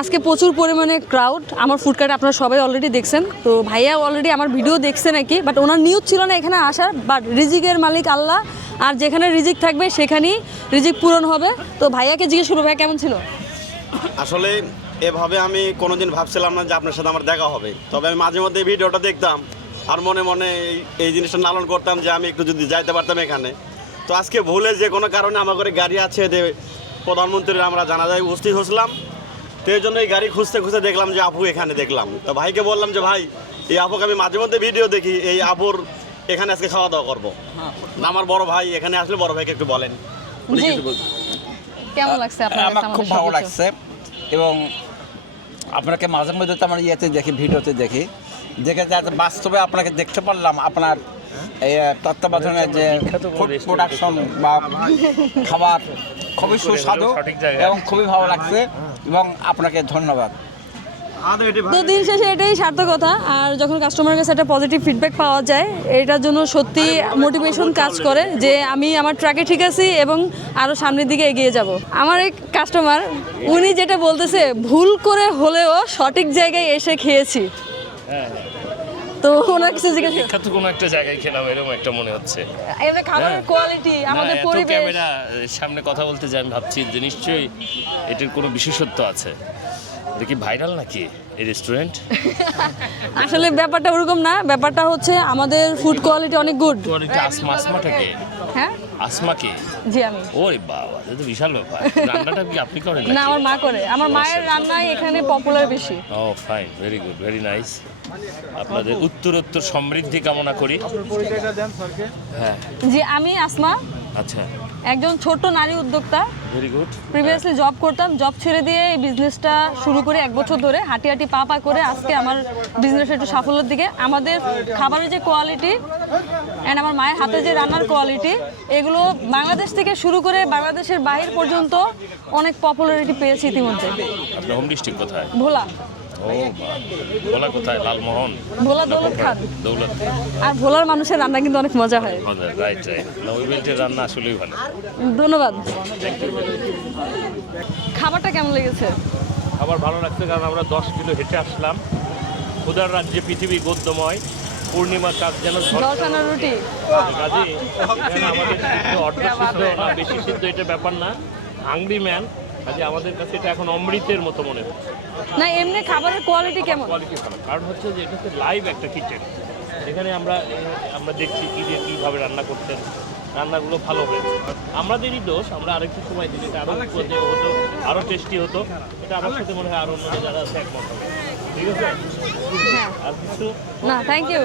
আজকে প্রচুর পরিমাণে ক্রাউড। আমার ফুড কার্ট আপনারা সবাই অলরেডি দেখছেন, তো ভাইয়া অলরেডি আমার ভিডিও দেখছে নাকি, বাট ওনার নিউজ ছিল না এখানে আসার, বাট রিজিকের মালিক আল্লাহ, আর যেখানে রিজিক থাকবে সেখানেই রিজিক পূরণ হবে। তো ভাইয়াকে জিজ্ঞেস করবো, ভাইয়া কেমন ছিল? আসলে এভাবে আমি কোনোদিন ভাবছিলাম না যে আপনার সাথে আমার দেখা হবে, তবে আমি মাঝে মধ্যে ভিডিওটা দেখতাম আর মনে মনে এই জিনিসটা লালন করতাম যে আমি একটু যদি যাইতে পারতাম এখানে। তো আজকে ভুলে যে কোনো কারণে আমার ঘরে গাড়ি আছে, প্রধানমন্ত্রীর আমরা জানাজায় উপস্থিত হয়েছিলাম, তো এই জন্য এই গাড়ি খুঁজতে খুঁজতে দেখলাম যে আপু এখানে দেখলাম। তো ভাইকে বললাম যে ভাই, এই আপুকে আমি মাঝে মধ্যে ভিডিও দেখি, এই আপুর এখানে আজকে খাওয়া দাওয়া করবো। আমার বড় ভাই এখানে আসলে বড় ভাইকে একটু বলেন। কেমন লাগছে আপনার কাছে? আমার খুব ভালো লাগছে, এবং আপনাকে মাঝে মধ্যে তো আমার ইয়েতে দেখি, ভিডিওতে দেখি, দেখে যাতে বাস্তবে আপনাকে দেখতে পারলাম, আপনার এই তত্ত্বাবধানে যে ফুড প্রোডাকশন বা খাবার খুবই সুস্বাদু এবং খুবই ভালো লাগছে, এবং আপনাকে ধন্যবাদ। তো দিন শেষে এটাই সার্থকতা, আর যখন কাস্টমারের কাছে একটা পজিটিভ ফিডব্যাক পাওয়া যায়, এটার জন্য সত্যি মোটিভেশন কাজ করে যে আমি আমার ট্র্যাকে ঠিক আছি এবং আরও সামনের দিকে এগিয়ে যাব। আমার এক কাস্টমার, উনি যেটা বলতেছে, ভুল করে হলেও সঠিক জায়গায় এসে খেয়েছি। তো ওনার কিছু জিজ্ঞেস বিখ্যাত কোনো একটা জায়গায় খেলাম এরকম একটা মনে হচ্ছে। এবারে খাবারের কোয়ালিটি, আমাদের পরিবেশ, ক্যামেরা সামনে কথা বলতে যাই, আমি ভাবছি যে নিশ্চয়ই এটার কোনো বিশেষত্ব আছে। এটা কি ভাইরাল নাকি এই রেস্টুরেন্ট? আসলে ব্যাপারটা ওরকম না, ব্যাপারটা হচ্ছে আমাদের ফুড কোয়ালিটি অনেক গুড। আসমাটাকে হ্যাঁ, আসমা কি? জি আমি। ওরে বাবা, এটা তো বিশাল ব্যাপার। রান্নাটা কি আপনি করেন না, আমার মা করে। আমার মায়ের রান্নাই এখানে পপুলার বেশি। Oh fine, very good, very nice. আপনাদের উত্তরোত্তর সমৃদ্ধি কামনা করি। হ্যাঁ, জি আমি আসমা, আচ্ছা, একজন ছোট নারী উদ্যোক্তা। Very good. প্রিভিয়াসলি জব করতাম, জব ছেড়ে দিয়ে এই বিজনেসটা শুরু করে 1 বছর ধরে হাঁটি হাঁটি পা পা করে আজকে আমার বিজনেসটা একটু সাফল্যের দিকে। আমাদের খাবারের যে কোয়ালিটি অ্যান্ড আমার মায়ের হাতে যে রান্নার কোয়ালিটি, এগুলো বাংলাদেশ থেকে শুরু করে বাংলাদেশের বাইরে পর্যন্ত অনেক পপুলারিটি পেয়েছে ইতিমধ্যে। আপনার হোম ডিস্ট্রিক্ট কোথায়? ভোলা। ও ভোলা কোথায়? লালমোহন? ভোলা দৌলত খান। দৌলত। আর ভোলার মানুষের রান্না কিন্তু অনেক মজা হয়। Right right. ওই বেল্টের রান্না আসলেই ভালো। ধন্যবাদ। খাবারটা কেমন লেগেছে? খাবার ভালো লাগছে, কারণ আমরা 10 কিলো হেঁটে আসলাম। ক্ষুধার রাজ্যে পৃথিবী গদ্যময়, পূর্ণিমা চাঁদ যেন জলখানার রুটি। কাজে আমাদের অর্ধ সিদ্ধ না বেশি সিদ্ধ এটা ব্যাপার না, হাংরি ম্যান। কাজে আমাদের কাছে এটা এখন অমৃতের মতো মনে হচ্ছে। না, এমনি খাবারের কোয়ালিটি কেমন? কোয়ালিটি ভালো, কারণ হচ্ছে যে এটা হচ্ছে লাইভ একটা কিচেন। এখানে আমরা দেখছি কীভাবে রান্না করছেন, রান্নাগুলো ভালো হয়েছে। আমাদেরই দোষ, আমরা আরেকটু সময় দিলে এটা আরও হতো, আরও টেস্টি হতো। এটা আমার সাথে মনে হয় আরও অন্য যারা আছে একমত হবে। ঠিক আছে, হ্যাঁ। আর কিছু না, থ্যাংক ইউ।